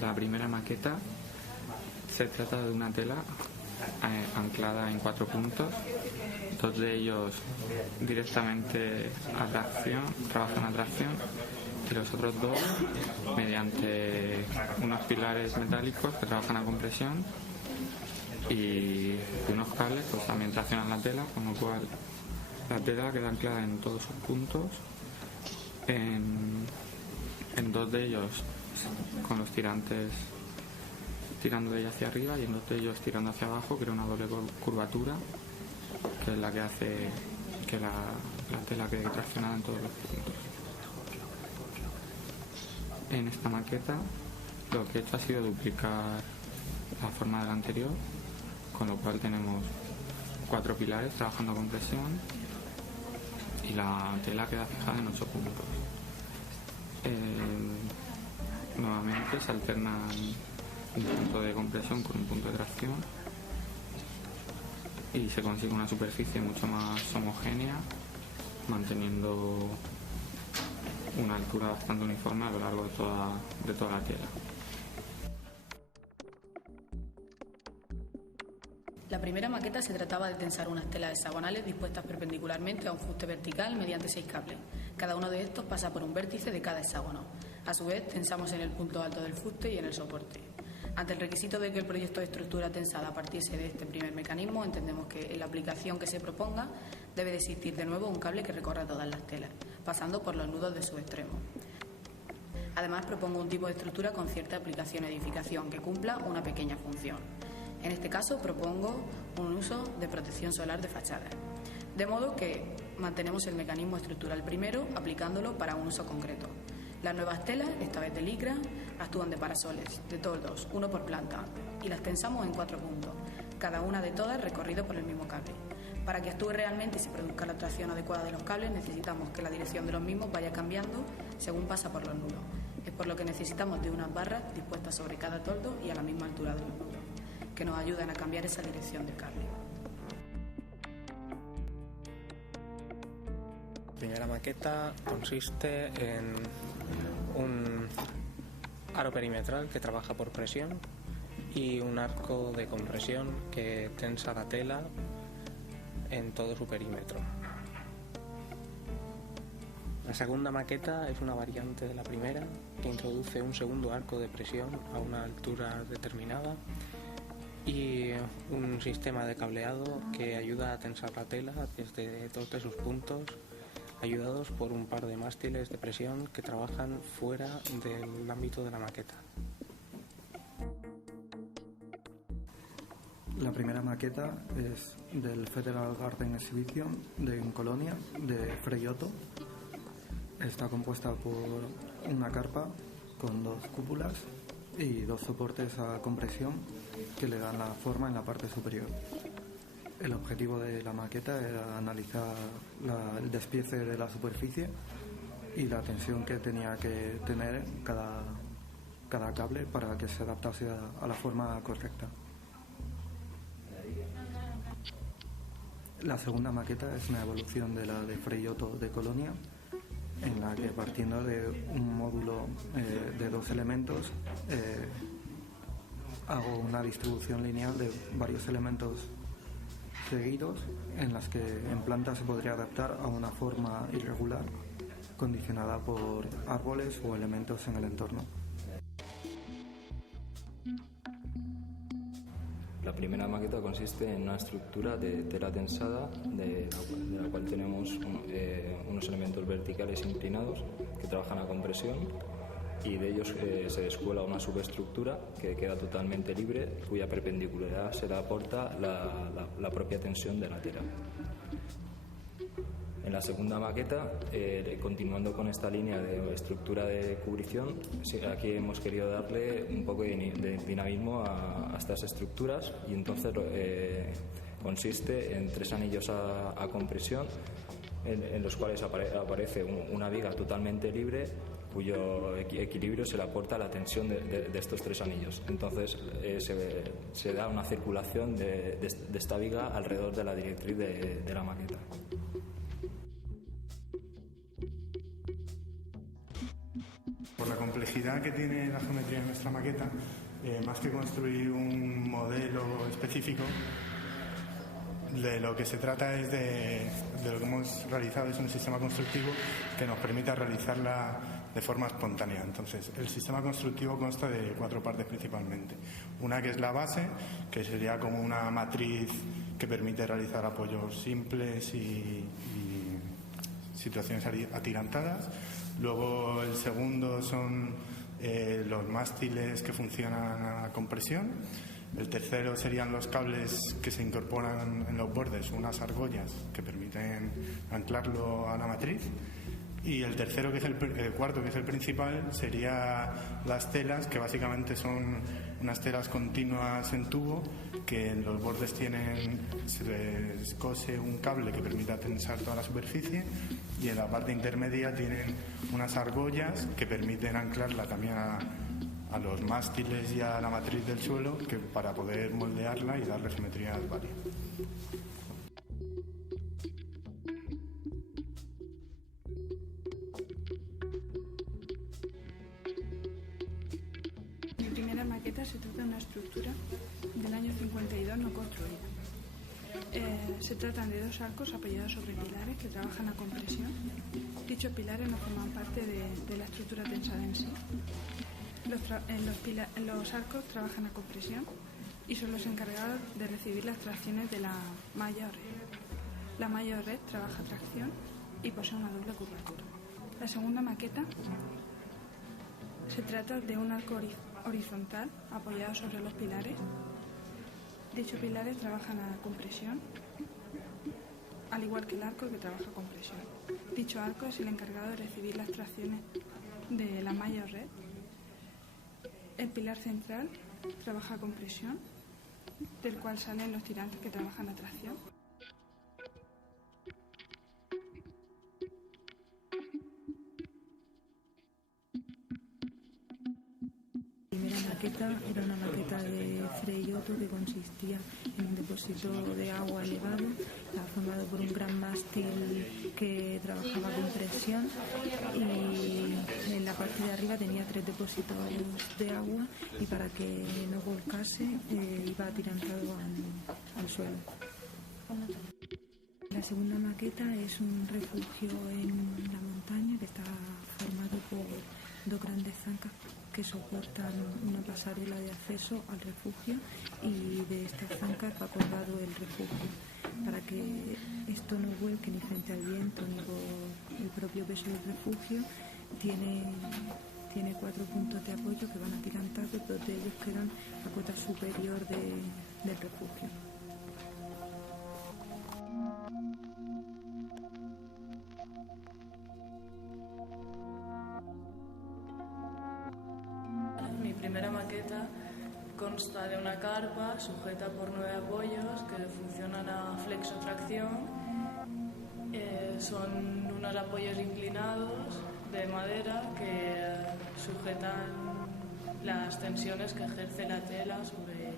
La primera maqueta se trata de una tela anclada en 4 puntos, 2 de ellos directamente a tracción, trabajan a tracción, y los otros 2 mediante unos pilares metálicos que trabajan a compresión y unos cables pues también traccionan la tela, con lo cual la tela queda anclada en todos sus puntos, en 2 de ellos con los tirantes tirando de ella hacia arriba y en 2 de ellos tirando hacia abajo, crea una doble curvatura que es la que hace que la tela quede traccionada en todos los puntos. En esta maqueta lo que he hecho ha sido duplicar la forma de la anterior, con lo cual tenemos 4 pilares trabajando con presión y la tela queda fijada en 8 puntos. Nuevamente se alternan un punto de compresión con un punto de tracción y se consigue una superficie mucho más homogénea, manteniendo una altura bastante uniforme a lo largo de toda la tela. La primera maqueta se trataba de tensar unas telas hexagonales dispuestas perpendicularmente a un fuste vertical mediante 6 cables. Cada uno de estos pasa por un vértice de cada hexágono. A su vez, tensamos en el punto alto del fuste y en el soporte. Ante el requisito de que el proyecto de estructura tensada partiese de este primer mecanismo, entendemos que en la aplicación que se proponga debe de existir de nuevo un cable que recorra todas las telas, pasando por los nudos de sus extremos. Además, propongo un tipo de estructura con cierta aplicación e edificación que cumpla una pequeña función. En este caso, propongo un uso de protección solar de fachadas. De modo que mantenemos el mecanismo estructural primero, aplicándolo para un uso concreto. Las nuevas telas, esta vez de licra, actúan de parasoles, de toldos, uno por planta, y las tensamos en 4 puntos, cada una de todas recorrido por el mismo cable. Para que actúe realmente y se produzca la tracción adecuada de los cables, necesitamos que la dirección de los mismos vaya cambiando según pasa por los nudos. Es por lo que necesitamos de unas barras dispuestas sobre cada toldo y a la misma altura de los nudos, que nos ayudan a cambiar esa dirección del cable. La primera maqueta consiste en un aro perimetral que trabaja por presión y un arco de compresión que tensa la tela en todo su perímetro. La segunda maqueta es una variante de la primera que introduce un segundo arco de presión a una altura determinada y un sistema de cableado que ayuda a tensar la tela desde 2 de sus puntos, ayudados por un par de mástiles de presión que trabajan fuera del ámbito de la maqueta. La primera maqueta es del Federal Garden Exhibition en Colonia, de Frei Otto. Está compuesta por una carpa con 2 cúpulas y 2 soportes a compresión que le dan la forma en la parte superior. El objetivo de la maqueta era analizar el despiece de la superficie y la tensión que tenía que tener cada cable para que se adaptase a la forma correcta. La segunda maqueta es una evolución de la de Frei Otto de Colonia, en la que partiendo de un módulo de 2 elementos hago una distribución lineal de varios elementos seguidos en las que en planta se podría adaptar a una forma irregular condicionada por árboles o elementos en el entorno. La primera maqueta consiste en una estructura de tela tensada de la cual tenemos unos elementos verticales inclinados que trabajan a compresión y de ellos se descuela una subestructura que queda totalmente libre, cuya perpendicularidad se le aporta la propia tensión de la tela. En la segunda maqueta, continuando con esta línea de estructura de cubrición, aquí hemos querido darle un poco de dinamismo a estas estructuras y entonces consiste en 3 anillos a compresión en los cuales aparece una viga totalmente libre cuyo equilibrio se le aporta la tensión de estos 3 anillos. Entonces se da una circulación de esta viga alrededor de la directriz de la maqueta. Por la complejidad que tiene la geometría de nuestra maqueta, más que construir un modelo específico, de lo que se trata es de lo que hemos realizado es un sistema constructivo que nos permita realizarla de forma espontánea. Entonces, el sistema constructivo consta de 4 partes principalmente. Una que es la base, que sería como una matriz que permite realizar apoyos simples y situaciones atirantadas. Luego el segundo son los mástiles que funcionan a compresión. El tercero serían los cables que se incorporan en los bordes, unas argollas que permiten anclarlo a la matriz. Y el tercero, que es el cuarto, que es el principal, sería las telas, que básicamente son unas telas continuas en tubo que en los bordes se les cose un cable que permita tensar toda la superficie, y en la parte intermedia tienen unas argollas que permiten anclarla también a los mástiles y a la matriz del suelo, que para poder moldearla y darle geometrías varias. Mi primera maqueta se trata de una estructura del año 52 no construida. Se tratan de 2 arcos apoyados sobre pilares que trabajan a compresión. Dichos pilares no forman parte de la estructura tensada en sí. Los arcos trabajan a compresión y son los encargados de recibir las tracciones de la malla o red. La malla o red trabaja a tracción y posee una doble curvatura. La segunda maqueta se trata de un arco horizontal apoyado sobre los pilares. Dichos pilares trabajan a compresión, al igual que el arco que trabaja a compresión. Dicho arco es el encargado de recibir las tracciones de la malla o red. El pilar central trabaja a compresión, del cual salen los tirantes que trabajan a tracción. Era una maqueta de Freyotto que consistía en un depósito de agua elevado, formado por un gran mástil que trabajaba con presión, y en la parte de arriba tenía 3 depósitos de agua, y para que no volcase iba atirantado al suelo. La segunda maqueta es un refugio en la montaña que está formado por 2 grandes zancas que soportan una pasarela de acceso al refugio, y de estas zancas va colgado el refugio para que esto no vuelque ni frente al viento ni por el propio peso del refugio. Tiene 4 puntos de apoyo que van atirantados, 2 de ellos quedan a cota superior del refugio. Mi primera maqueta consta de una carpa sujeta por 9 apoyos que funcionan a flexotracción. Son unos apoyos inclinados de madera que sujetan las tensiones que ejerce la tela sobre ellos.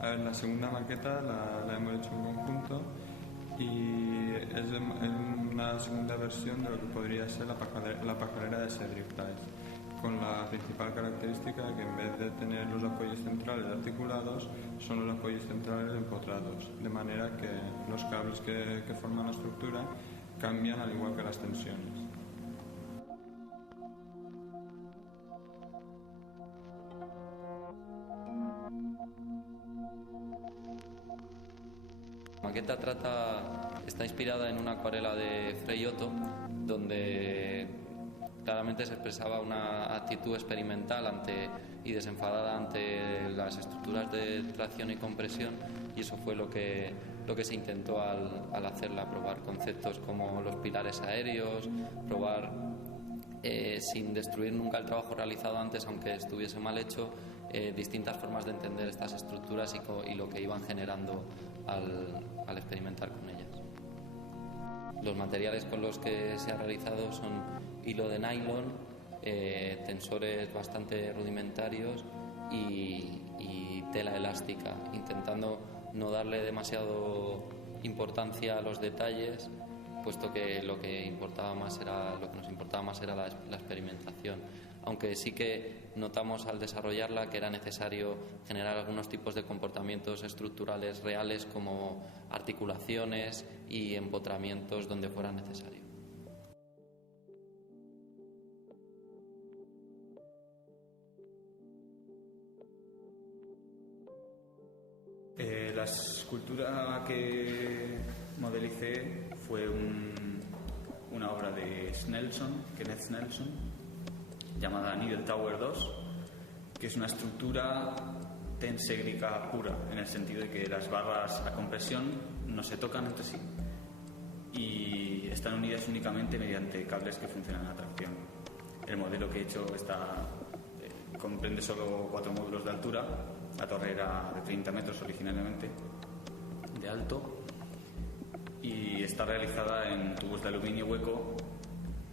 A ver, la segunda maqueta la hemos hecho en conjunto, y es una segunda versión de lo que podría ser la pajarera de Cedric Price, con la principal característica de que en vez de tener los apoyos centrales articulados, son los apoyos centrales empotrados, de manera que los cables que forman la estructura cambian al igual que las tensiones. La maqueta está inspirada en una acuarela de Freyotto, donde claramente se expresaba una actitud experimental y desenfadada ante las estructuras de tracción y compresión, y eso fue lo que se intentó al hacerla, probar conceptos como los pilares aéreos, probar sin destruir nunca el trabajo realizado antes, aunque estuviese mal hecho, distintas formas de entender estas estructuras y lo que iban generando al experimentar con ellas. Los materiales con los que se ha realizado son hilo de nylon, tensores bastante rudimentarios y tela elástica, intentando no darle demasiado importancia a los detalles, puesto que lo que nos importaba más era la experimentación. Aunque sí que notamos al desarrollarla que era necesario generar algunos tipos de comportamientos estructurales reales, como articulaciones y empotramientos donde fuera necesario. La escultura que modelicé fue una obra de Kenneth Snelson, llamada Needle Tower 2, que es una estructura tenségrica pura, en el sentido de que las barras a compresión no se tocan entre sí y están unidas únicamente mediante cables que funcionan a tracción. El modelo que he hecho comprende solo 4 módulos de altura. La torre era de 30 metros originariamente de alto y está realizada en tubos de aluminio hueco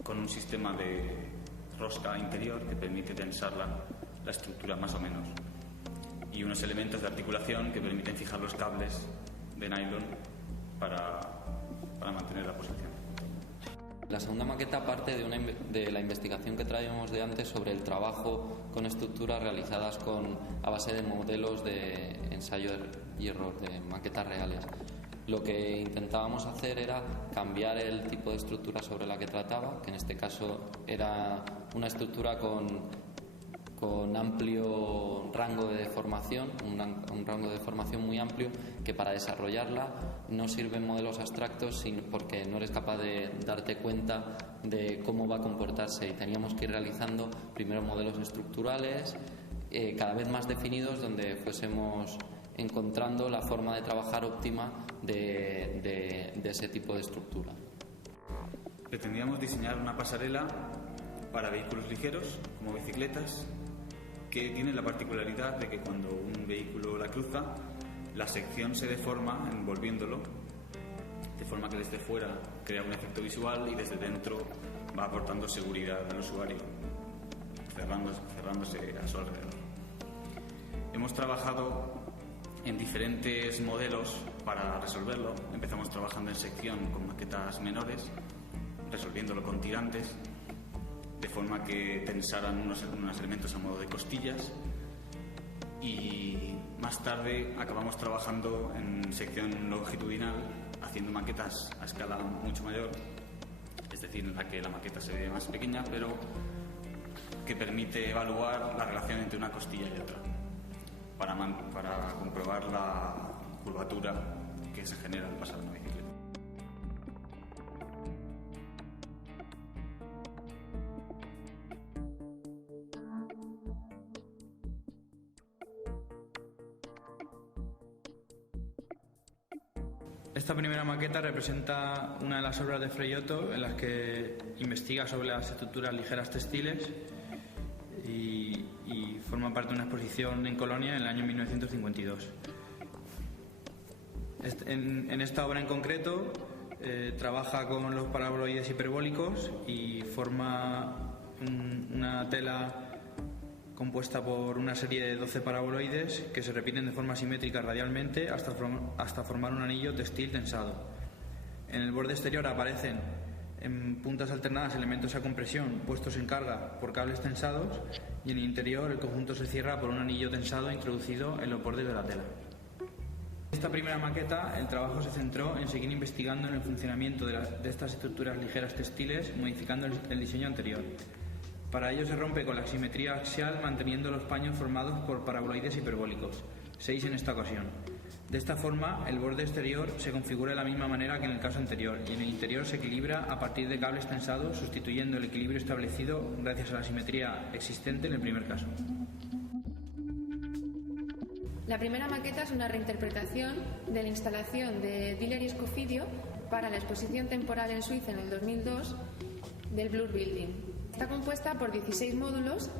con un sistema de rosca interior que permite tensar la estructura más o menos, y unos elementos de articulación que permiten fijar los cables de nylon para mantener la posición. La segunda maqueta parte de la investigación que traíamos de antes sobre el trabajo con estructuras realizadas a base de modelos de ensayo y error, de maquetas reales. Lo que intentábamos hacer era cambiar el tipo de estructura sobre la que trataba, que en este caso era una estructura con amplio rango de deformación, un rango de deformación muy amplio, que para desarrollarla no sirven modelos abstractos, sino porque no eres capaz de darte cuenta de cómo va a comportarse, y teníamos que ir realizando primero modelos estructurales cada vez más definidos, donde fuésemos encontrando la forma de trabajar óptima de ese tipo de estructura. Pretendíamos diseñar una pasarela para vehículos ligeros, como bicicletas, que tiene la particularidad de que cuando un vehículo la cruza, la sección se deforma envolviéndolo, de forma que desde fuera crea un efecto visual y desde dentro va aportando seguridad al usuario, cerrándose a su alrededor. Hemos trabajado en diferentes modelos para resolverlo. Empezamos trabajando en sección con maquetas menores, resolviéndolo con tirantes, de forma que tensaran unos elementos a modo de costillas, y más tarde acabamos trabajando en sección longitudinal, haciendo maquetas a escala mucho mayor, es decir, en la que la maqueta se ve más pequeña, pero que permite evaluar la relación entre una costilla y otra, para comprobar la curvatura que se genera al pasar una bicicleta. Esta primera maqueta representa una de las obras de Frejotto en las que investiga sobre las estructuras ligeras textiles y forma parte de una exposición en Colonia en el año 1952. En esta obra en concreto trabaja con los paraboloides hiperbólicos y forma una tela compuesta por una serie de 12 paraboloides que se repiten de forma simétrica radialmente hasta formar un anillo textil tensado. En el borde exterior aparecen en puntas alternadas elementos a compresión puestos en carga por cables tensados, y en el interior el conjunto se cierra por un anillo tensado introducido en los bordes de la tela. En esta primera maqueta el trabajo se centró en seguir investigando en el funcionamiento de estas estructuras ligeras textiles, modificando el diseño anterior. Para ello se rompe con la simetría axial, manteniendo los paños formados por paraboloides hiperbólicos, 6 en esta ocasión. De esta forma, el borde exterior se configura de la misma manera que en el caso anterior, y en el interior se equilibra a partir de cables tensados, sustituyendo el equilibrio establecido gracias a la simetría existente en el primer caso. La primera maqueta es una reinterpretación de la instalación de Diller y Scofidio para la exposición temporal en Suiza en el 2002 del Blur Building. Está compuesta por 16 módulos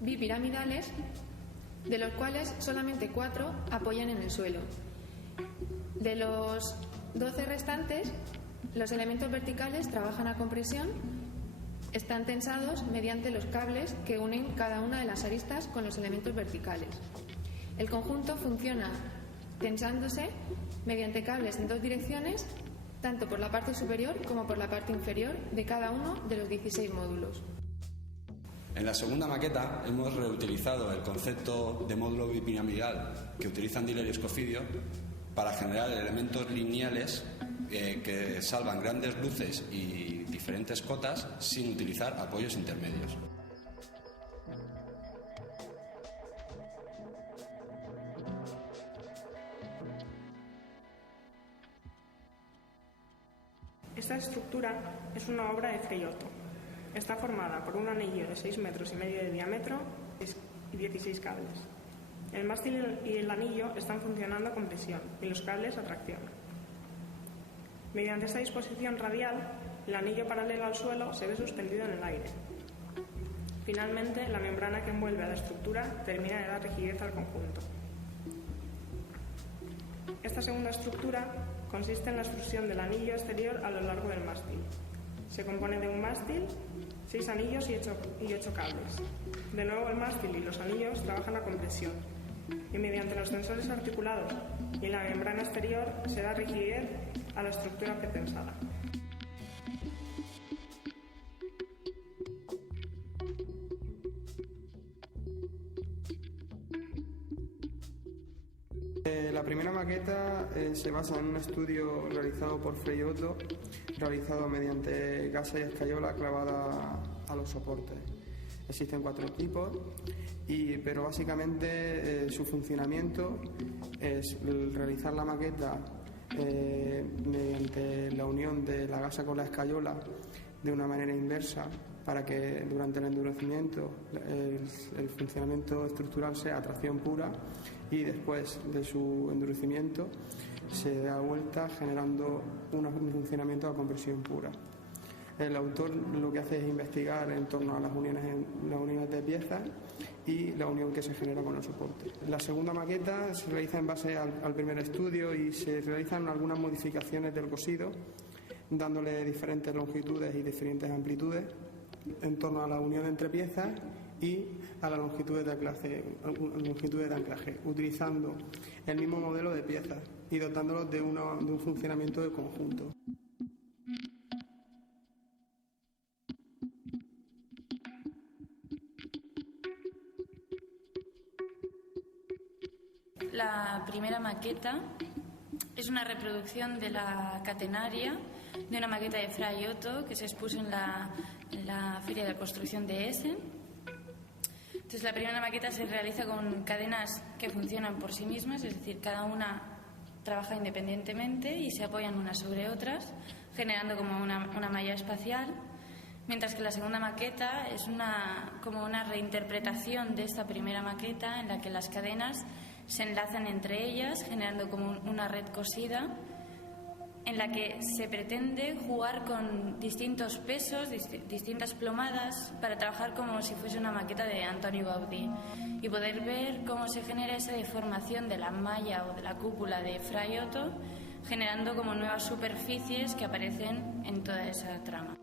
bipiramidales, de los cuales solamente 4 apoyan en el suelo. De los 12 restantes, los elementos verticales trabajan a compresión, están tensados mediante los cables que unen cada una de las aristas con los elementos verticales. El conjunto funciona tensándose mediante cables en dos direcciones, tanto por la parte superior como por la parte inferior de cada uno de los 16 módulos. En la segunda maqueta hemos reutilizado el concepto de módulo bipiramidal que utilizan Diller y Scofidio para generar elementos lineales que salvan grandes luces y diferentes cotas sin utilizar apoyos intermedios. Esta estructura es una obra de Freyotto. Está formada por un anillo de 6,5 metros de diámetro y 16 cables. El mástil y el anillo están funcionando con presión y los cables a tracción. Mediante esta disposición radial, el anillo paralelo al suelo se ve suspendido en el aire. Finalmente, la membrana que envuelve a la estructura termina de dar rigidez al conjunto. Esta segunda estructura consiste en la extrusión del anillo exterior a lo largo del mástil. Se compone de un mástil, 6 anillos y 8 cables. De nuevo, el mástil y los anillos trabajan a compresión y mediante los tensores articulados y la membrana exterior se da rigidez a la estructura pretensada. La primera maqueta se basa en un estudio realizado por Freyotto, realizado mediante gasa y escayola clavada a los soportes. Existen 4 tipos, pero básicamente su funcionamiento es realizar la maqueta mediante la unión de la gasa con la escayola de una manera inversa para que durante el endurecimiento el funcionamiento estructural sea a tracción pura y después de su endurecimiento se da vuelta generando un funcionamiento a compresión pura. El autor lo que hace es investigar en torno a las uniones de piezas y la unión que se genera con el soporte. La segunda maqueta se realiza en base al primer estudio y se realizan algunas modificaciones del cosido, dándole diferentes longitudes y diferentes amplitudes en torno a la unión entre piezas y a las longitudes de anclaje, utilizando el mismo modelo de piezas y dotándolos de un funcionamiento de conjunto. La primera maqueta es una reproducción de la catenaria de una maqueta de Freyotto que se expuso en la Feria de Construcción de Essen. Entonces, la primera maqueta se realiza con cadenas que funcionan por sí mismas, es decir, cada una trabaja independientemente y se apoyan unas sobre otras, generando como una malla espacial, mientras que la segunda maqueta es como una reinterpretación de esta primera maqueta en la que las cadenas se enlazan entre ellas, generando como una red cosida en la que se pretende jugar con distintos pesos, distintas plomadas, para trabajar como si fuese una maqueta de Antoni Gaudí y poder ver cómo se genera esa deformación de la malla o de la cúpula de Freyotto, generando como nuevas superficies que aparecen en toda esa trama.